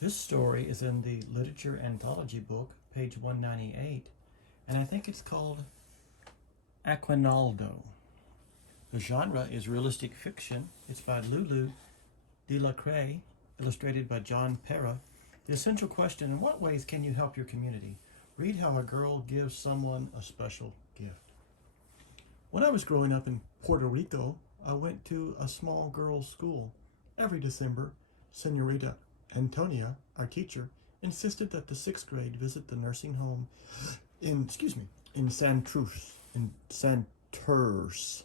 This story is in the literature anthology book, page 198, and I think it's called A4gnld. The genre is realistic fiction. It's by Lulu Delacroix, illustrated by John Pera. The essential question: in what ways can you help your community? Read how a girl gives someone a special gift. When I was growing up in Puerto Rico, I went to a small girls' school. Every December, Senorita Antonia, our teacher, insisted that the sixth grade visit the nursing home in Santurce.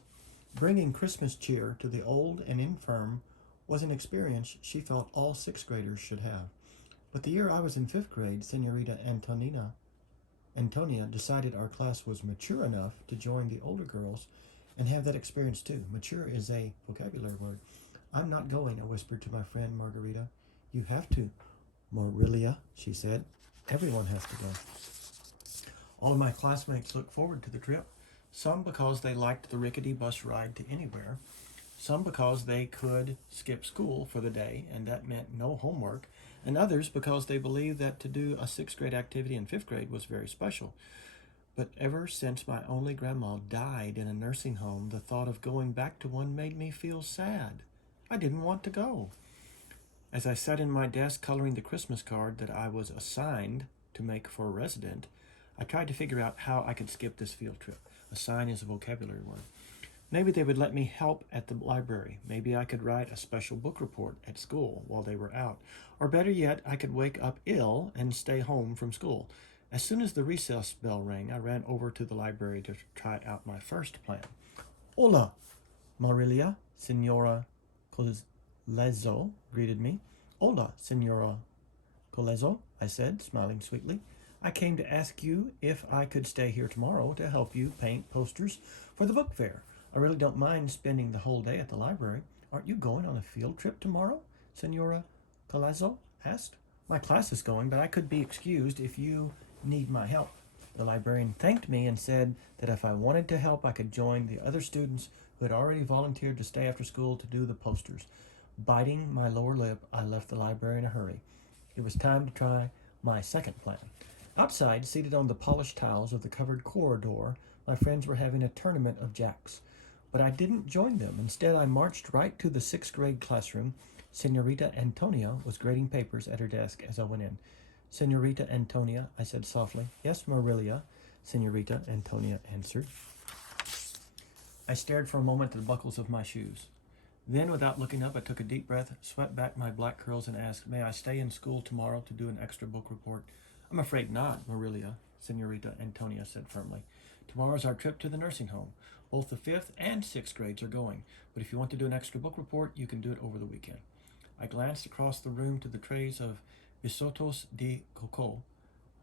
Bringing Christmas cheer to the old and infirm was an experience she felt all sixth graders should have. But the year I was in fifth grade, Senorita Antonia decided our class was mature enough to join the older girls and have that experience too. Mature is a vocabulary word. I'm not going, I whispered to my friend Margarita. You have to, Marilia, she said. Everyone has to go. All of my classmates looked forward to the trip, some because they liked the rickety bus ride to anywhere, some because they could skip school for the day and that meant no homework, and others because they believed that to do a sixth grade activity in fifth grade was very special. But ever since my only grandma died in a nursing home, the thought of going back to one made me feel sad. I didn't want to go. As I sat in my desk coloring the Christmas card that I was assigned to make for a resident, I tried to figure out how I could skip this field trip. Assign is a vocabulary word. Maybe they would let me help at the library. Maybe I could write a special book report at school while they were out. Or better yet, I could wake up ill and stay home from school. As soon as the recess bell rang, I ran over to the library to try out my first plan. Hola, Marilia, Senora Colezo greeted me. Hola, Senora Colezo, I said, smiling sweetly. I came to ask you if I could stay here tomorrow to help you paint posters for the book fair. I really don't mind spending the whole day at the library. Aren't you going on a field trip tomorrow? Senora Colezo asked. My class is going, but I could be excused if you need my help. The librarian thanked me and said that if I wanted to help, I could join the other students who had already volunteered to stay after school to do the posters. Biting my lower lip, I left the library in a hurry. It was time to try my second plan. Outside, seated on the polished tiles of the covered corridor, my friends were having a tournament of jacks. But I didn't join them. Instead, I marched right to the sixth grade classroom. Senorita Antonia was grading papers at her desk as I went in. Senorita Antonia, I said softly. Yes, Marilia, Senorita Antonia answered. I stared for a moment at the buckles of my shoes. Then, without looking up, I took a deep breath, swept back my black curls, and asked, may I stay in school tomorrow to do an extra book report? I'm afraid not, Marilia, Senorita Antonia said firmly. Tomorrow's our trip to the nursing home. Both the fifth and sixth grades are going, but if you want to do an extra book report, you can do it over the weekend. I glanced across the room to the trays of bisotos de coco,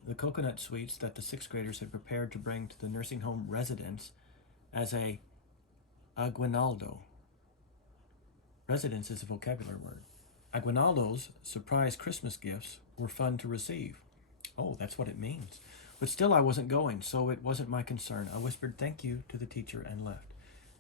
the coconut sweets that the sixth graders had prepared to bring to the nursing home residents as a aguinaldo. Residence is a vocabulary word. Aguinaldo's surprise Christmas gifts were fun to receive. Oh, that's what it means. But still I wasn't going, so it wasn't my concern. I whispered thank you to the teacher and left.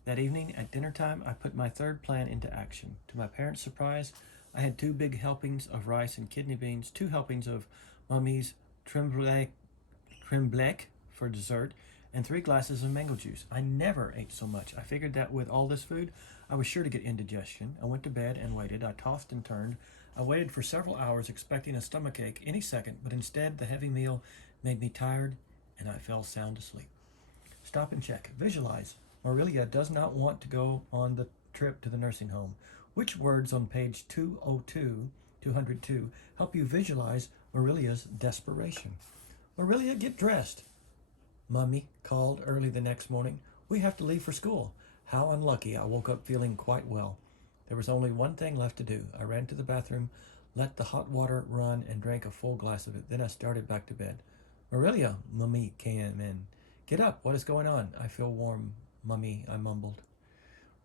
That evening at dinner time, I put my third plan into action. To my parents' surprise, I had 2 big helpings of rice and kidney beans, 2 helpings of Mummy's creme blek for dessert, and 3 glasses of mango juice. I never ate so much. I figured that with all this food, I was sure to get indigestion. I went to bed and waited. I tossed and turned. I waited for several hours expecting a stomachache any second, but instead the heavy meal made me tired and I fell sound asleep. Stop and check. Visualize. Marilia does not want to go on the trip to the nursing home. Which words on page 202 help you visualize Marilia's desperation? Marilia, get dressed. Mummy called early the next morning. We have to leave for school. How unlucky. I woke up feeling quite well. There was only one thing left to do. I ran to the bathroom, let the hot water run, and drank a full glass of it. Then I started back to bed. Marilia, Mummy came in. Get up. What is going on? I feel warm, Mummy, I mumbled.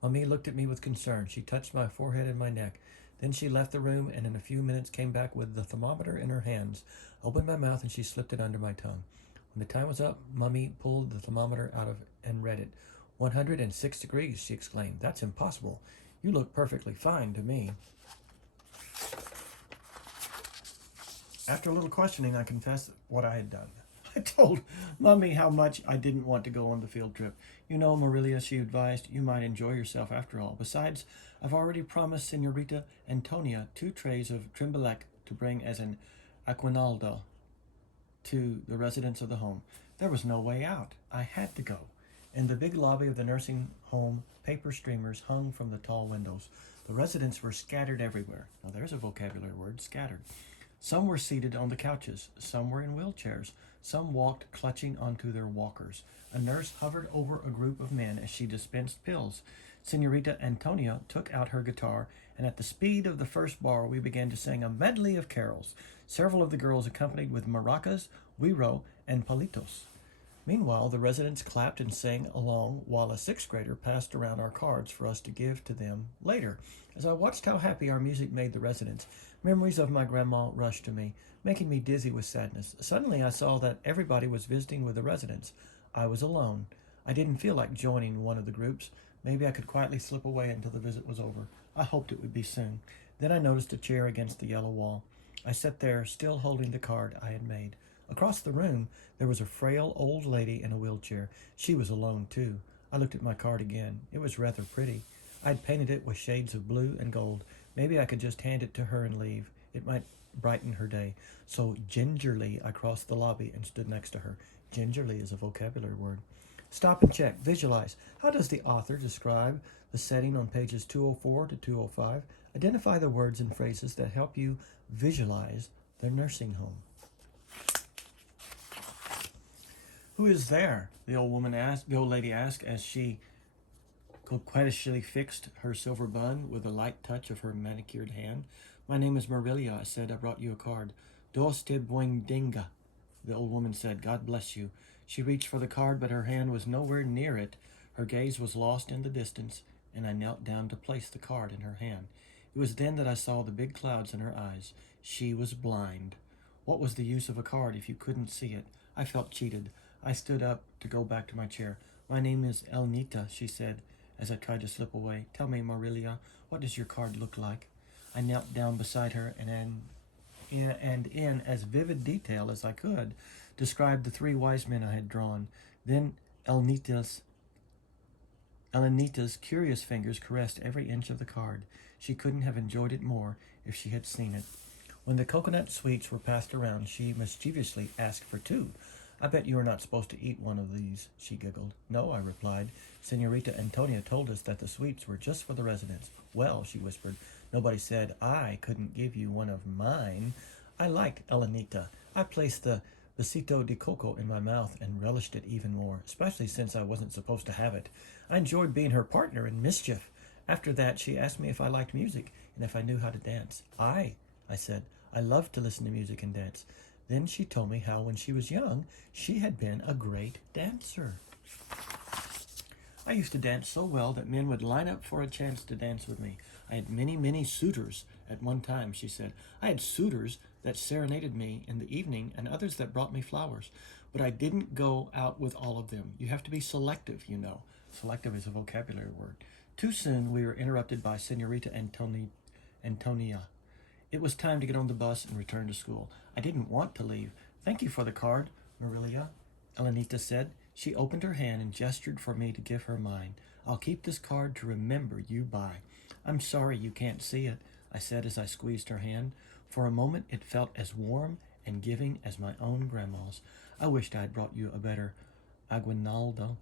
Mummy looked at me with concern. She touched my forehead and my neck. Then she left the room and in a few minutes came back with the thermometer in her hands. I opened my mouth and she slipped it under my tongue. When the time was up, Mummy pulled the thermometer out of and read it. 106 degrees, she exclaimed. That's impossible. You look perfectly fine to me. After a little questioning, I confessed what I had done. I told Mummy how much I didn't want to go on the field trip. You know, Marilia, she advised, you might enjoy yourself after all. Besides, I've already promised Senorita Antonia 2 trays of Trimbalek to bring as an A4gnld to the residents of the home. There was no way out. I had to go. In the big lobby of the nursing home, paper streamers hung from the tall windows. The residents were scattered everywhere. Now there's a vocabulary word, scattered. Some were seated on the couches. Some were in wheelchairs. Some walked clutching onto their walkers. A nurse hovered over a group of men as she dispensed pills. Senorita Antonia took out her guitar, and at the speed of the first bar, we began to sing a medley of carols. Several of the girls accompanied with maracas, güiro, and palitos. Meanwhile, the residents clapped and sang along while a 6th grader passed around our cards for us to give to them later. As I watched how happy our music made the residents, memories of my grandma rushed to me, making me dizzy with sadness. Suddenly I saw that everybody was visiting with the residents. I was alone. I didn't feel like joining one of the groups. Maybe I could quietly slip away until the visit was over. I hoped it would be soon. Then I noticed a chair against the yellow wall. I sat there, still holding the card I had made. Across the room, there was a frail old lady in a wheelchair. She was alone, too. I looked at my card again. It was rather pretty. I'd painted it with shades of blue and gold. Maybe I could just hand it to her and leave. It might brighten her day. So gingerly, I crossed the lobby and stood next to her. Gingerly is a vocabulary word. Stop and check. Visualize. How does the author describe the setting on pages 204 to 205? Identify the words and phrases that help you visualize the nursing home. Who is there? The old lady asked as she coquettishly fixed her silver bun with a light touch of her manicured hand. My name is Marilia, I said. I brought you a card. Dos te buendinga, the old woman said. God bless you. She reached for the card, but her hand was nowhere near it. Her gaze was lost in the distance, and I knelt down to place the card in her hand. It was then that I saw the big clouds in her eyes. She was blind. What was the use of a card if you couldn't see it? I felt cheated. I stood up to go back to my chair. My name is Elnita, she said, as I tried to slip away. Tell me, Marilia, what does your card look like? I knelt down beside her and in as vivid detail as I could, described the 3 wise men I had drawn. Then Elnita's curious fingers caressed every inch of the card. She couldn't have enjoyed it more if she had seen it. When the coconut sweets were passed around, she mischievously asked for 2. I bet you are not supposed to eat one of these, she giggled. No, I replied. Senorita Antonia told us that the sweets were just for the residents. Well, she whispered, nobody said I couldn't give you one of mine. I liked Elenita. I placed the besito de coco in my mouth and relished it even more, especially since I wasn't supposed to have it. I enjoyed being her partner in mischief. After that, she asked me if I liked music and if I knew how to dance. I said, I love to listen to music and dance. Then she told me how when she was young, she had been a great dancer. I used to dance so well that men would line up for a chance to dance with me. I had many, many suitors at one time, she said. I had suitors that serenaded me in the evening and others that brought me flowers. But I didn't go out with all of them. You have to be selective, you know. Selective is a vocabulary word. Too soon we were interrupted by Senorita Antonia. It was time to get on the bus and return to school. I didn't want to leave. Thank you for the card, Marilia, Elenita said. She opened her hand and gestured for me to give her mine. I'll keep this card to remember you by. I'm sorry you can't see it, I said as I squeezed her hand. For a moment it felt as warm and giving as my own grandma's. I wished I had brought you a better A4gnld.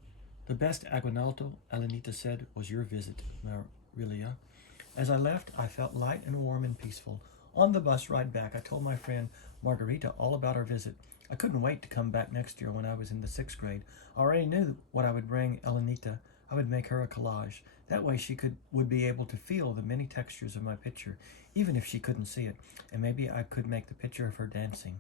The best A4gnld, Elenita said, was your visit, Marilia. As I left, I felt light and warm and peaceful. On the bus ride back, I told my friend Margarita all about our visit. I couldn't wait to come back next year when I was in the 6th grade. I already knew what I would bring Elenita. I would make her a collage. That way she would be able to feel the many textures of my picture, even if she couldn't see it, and maybe I could make the picture of her dancing.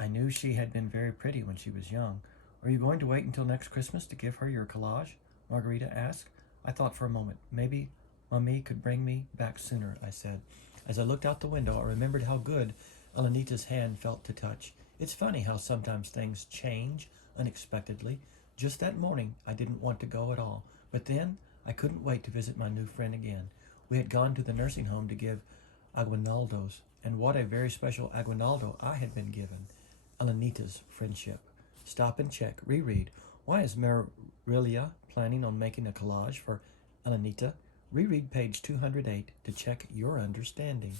I knew she had been very pretty when she was young. Are you going to wait until next Christmas to give her your collage? Margarita asked. I thought for a moment. Maybe Mommy could bring me back sooner, I said. As I looked out the window, I remembered how good Elenita's hand felt to touch. It's funny how sometimes things change unexpectedly. Just that morning, I didn't want to go at all. But then, I couldn't wait to visit my new friend again. We had gone to the nursing home to give A4gnlds And what a very special aguinaldo I had been given. Elenita's friendship. Stop and check. Reread. Why is Marilia planning on making a collage for Elenita? Reread page 208 to check your understanding.